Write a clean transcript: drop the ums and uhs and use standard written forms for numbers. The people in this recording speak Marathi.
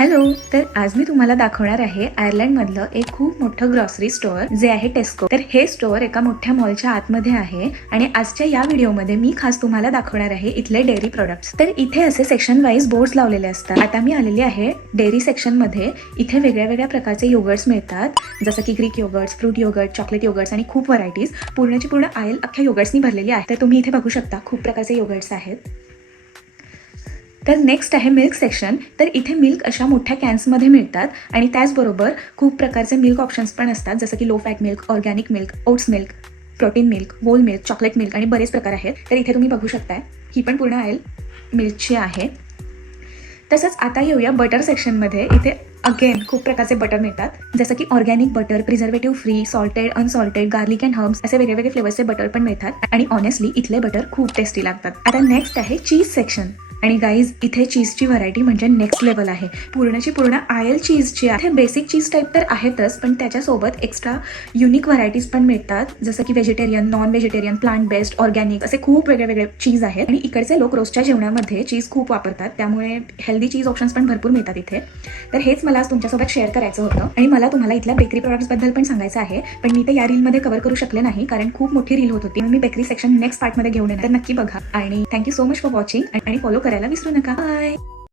हॅलो. तर आज मी तुम्हाला दाखवणार आहे आयर्लंडमधलं एक खूप मोठं ग्रॉसरी स्टोअर जे आहे टेस्को. तर हे स्टोअर एका मोठ्या मॉलच्या आतमध्ये आहे आणि आजच्या या व्हिडिओमध्ये मी खास तुम्हाला दाखवणार आहे इथले डेअरी प्रोडक्ट्स. तर इथे असे सेक्शन वाईज बोर्ड्स लावलेले असतात. आता मी आलेली आहे डेअरी सेक्शन मध्ये. इथे वेगळ्या वेगळ्या प्रकारचे योगर्ट्स मिळतात, जसं की Greek yogurts, fruit yogurt, chocolate yogurts आणि खूप व्हरायटीज. पूर्णची पूर्ण आयल अख्ख्या योगर्ट्सनी भरलेली आहे. तर तुम्ही इथे बघू शकता खूप प्रकारचे योगर्ट्स आहेत. तर नेक्स्ट आहे मिल्क सेक्शन. तर इथे मिल्क अशा मोठ्या कॅन्समध्ये मिळतात आणि त्याचबरोबर खूप प्रकारचे मिल्क ऑप्शन्स पण असतात, जसं की low fat milk, organic milk, oats milk, protein milk, whole milk, chocolate milk आणि बरेच प्रकार आहेत. तर इथे तुम्ही बघू शकताय ही पण पूर्ण आयल मिल्कची आहे. तसंच आता येऊया बटर सेक्शनमध्ये. इथे अगेन खूप प्रकारचे बटर मिळतात, जसं की organic butter, preservative free, salted, unsalted, garlic and herbs असे वेगवेगळे फ्लेवर्सचे बटर पण मिळतात आणि ऑनेस्टली इथले बटर खूप टेस्टी लागतात. आता नेक्स्ट आहे चीज सेक्शन. आणि गाईज इथे चीजची व्हरायटी म्हणजे नेक्स्ट लेवल आहे. पूर्णची पूर्ण आयल चीजची आहे. बेसिक चीज टाईप तर आहेतच, पण त्याच्यासोबत एक्स्ट्रा युनिक व्हरायटीज पण मिळतात, जसं की vegetarian, non vegetarian, plant based, organic असे खूप वेगळे चीज आहेत. आणि इकडचे लोक रोजच्या जेवणामध्ये चीज खूप वापरतात, त्यामुळे हेल्दी चीज ऑप्शन्स पण भरपूर मिळतात इथे. तर हेच मला आज तुमच्यासोबत शेअर करायचं होतं आणि मला तुम्हाला इथल्या बेकरी प्रोडक्ट्सबद्दल पण सांगायचं आहे, पण मी ते या रीलमध्ये कव्हर करू शकले नाही कारण खूप मोठी रील होत होती. मी बेकरी सेक्शन नेक्स्ट पार्टमध्ये घेऊन येणार, तर नक्की बघा आणि thank you so much for watching आणि फॉलो करायला विसरू नका. बाय.